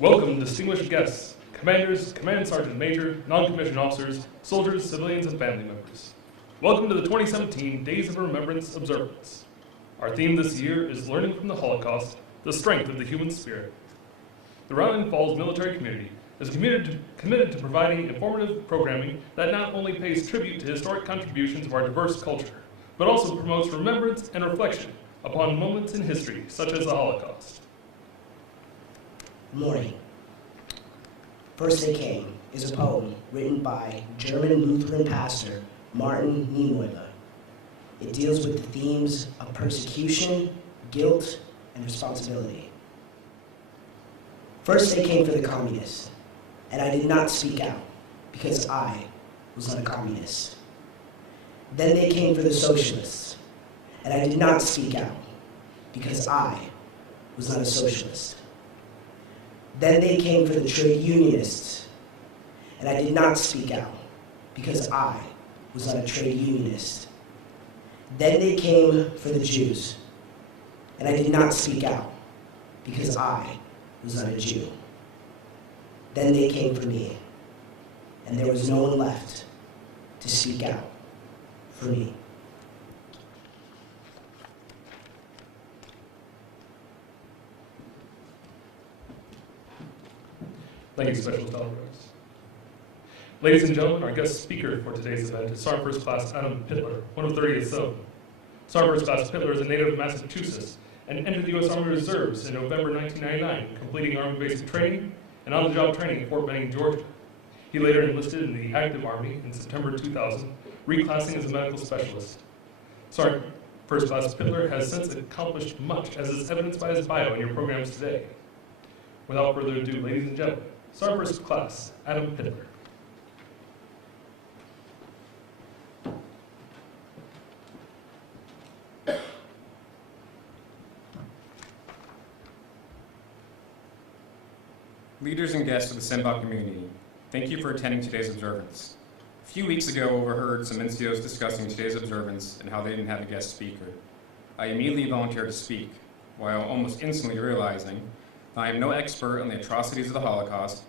Welcome, distinguished guests, commanders, command sergeant major, non-commissioned officers, soldiers, civilians, and family members. Welcome to the 2017 Days of Remembrance observance. Our theme this year is Learning from the Holocaust, the Strength of the Human Spirit. The Round Falls military community is committed to providing informative programming that not only pays tribute to historic contributions of our diverse culture, but also promotes remembrance and reflection upon moments in history, such as the Holocaust. Good morning. First They Came is a poem written by German Lutheran pastor Martin Niemöller. It deals with the themes of persecution, guilt, and responsibility. First they came for the communists, and I did not speak out because I was not a communist. Then they came for the socialists, and I did not speak out because I was not a socialist. Then they came for the trade unionists, and I did not speak out because I was not a trade unionist. Then they came for the Jews, and I did not speak out because I was not a Jew. Then they came for me, and there was no one left to speak out for me. Thank you, Specialist Alvarez. Ladies and gentlemen, our guest speaker for today's event is Sergeant First Class Adam Pitler, one of 30 of so. Sergeant First Class Pitler is a native of Massachusetts and entered the U.S. Army Reserves in November 1999, completing Army basic training and on-the-job training at Fort Benning, Georgia. He later enlisted in the active Army in September 2000, reclassing as a medical specialist. Sergeant First Class Pitler has since accomplished much, as is evidenced by his bio in your programs today. Without further ado, ladies and gentlemen, Sergeant First Class Adam Pitler. Leaders and guests of the Sembach community, thank you for attending today's observance. A few weeks ago, I overheard some NCOs discussing today's observance and how they didn't have a guest speaker. I immediately volunteered to speak, while almost instantly realizing that I am no expert on the atrocities of the Holocaust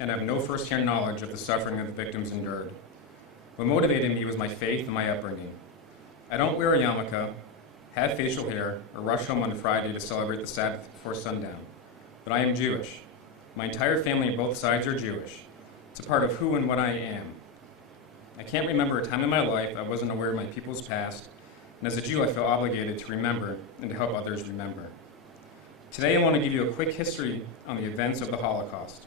and have no first-hand knowledge of the suffering that the victims endured. What motivated me was my faith and my upbringing. I don't wear a yarmulke, have facial hair, or rush home on Friday to celebrate the Sabbath before sundown, but I am Jewish. My entire family on both sides are Jewish. It's a part of who and what I am. I can't remember a time in my life I wasn't aware of my people's past, and as a Jew I feel obligated to remember and to help others remember. Today I want to give you a quick history on the events of the Holocaust.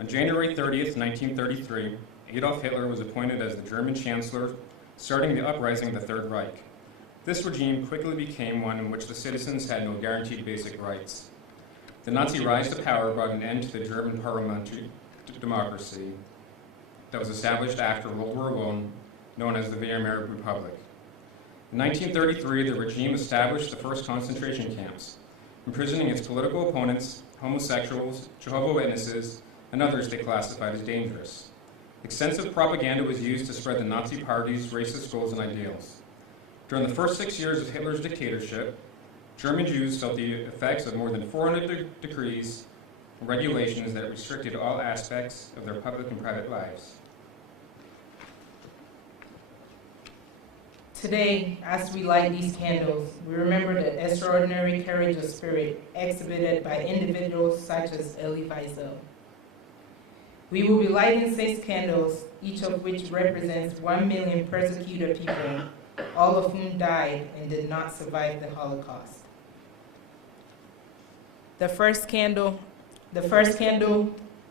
On January 30th, 1933, Adolf Hitler was appointed as the German Chancellor, starting the uprising of the Third Reich. This regime quickly became one in which the citizens had no guaranteed basic rights. The Nazi rise to power brought an end to the German parliamentary democracy that was established after World War I, known as the Weimar Republic. In 1933, the regime established the first concentration camps, imprisoning its political opponents, homosexuals, Jehovah's Witnesses, and others they classified as dangerous. Extensive propaganda was used to spread the Nazi Party's racist goals and ideals. During the first 6 years of Hitler's dictatorship, German Jews felt the effects of more than 400 decrees and regulations that restricted all aspects of their public and private lives. Today, as we light these candles, we remember the extraordinary courage of spirit exhibited by individuals such as Elie Wiesel. We will be lighting 6 candles, each of which represents 1 million persecuted people, all of whom died and did not survive the Holocaust. The first candle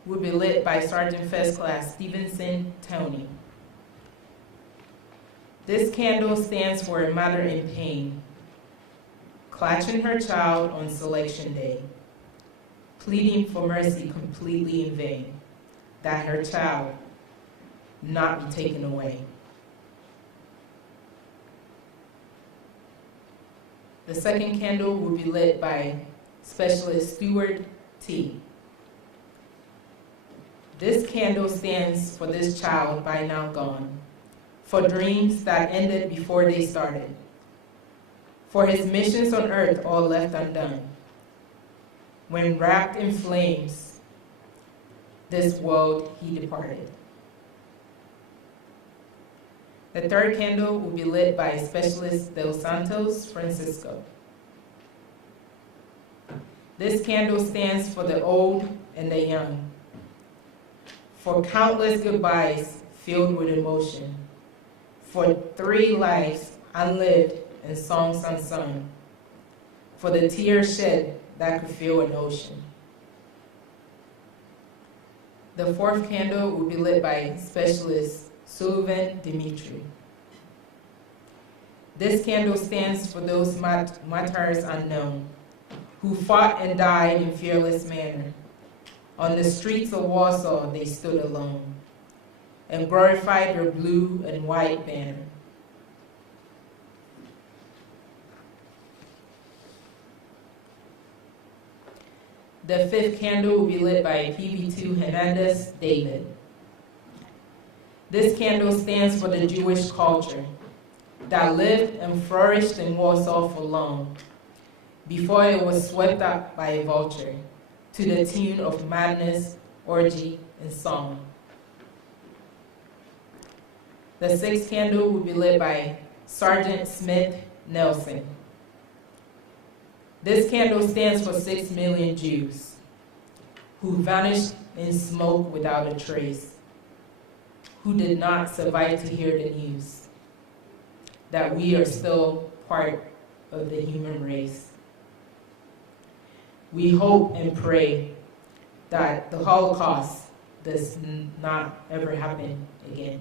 will be lit by Sergeant First Class Stevenson Tony. This candle stands for a mother in pain, clutching her child on selection day, pleading for mercy completely in vain, that her child not be taken away. The second candle will be lit by Specialist Stuart T. This candle stands for this child by now gone, for dreams that ended before they started, for his missions on earth all left undone, when wrapped in flames, this world he departed. The third candle will be lit by Specialist Del Santos Francisco. This candle stands for the old and the young, for countless goodbyes filled with emotion, for 3 lives unlived and songs unsung, for the tears shed that could fill an ocean. The fourth candle will be lit by Specialist Sullivan Dimitri. This candle stands for those martyrs unknown, who fought and died in fearless manner. On the streets of Warsaw they stood alone, and glorified their blue and white banner. The fifth candle will be lit by PB2 Hernandez David. This candle stands for the Jewish culture that lived and flourished in Warsaw for long, before it was swept up by a vulture, to the tune of madness, orgy, and song. The sixth candle will be lit by Sergeant Smith Nelson. This candle stands for 6 million Jews who vanished in smoke without a trace, who did not survive to hear the news that we are still part of the human race. We hope and pray that the Holocaust does not ever happen again.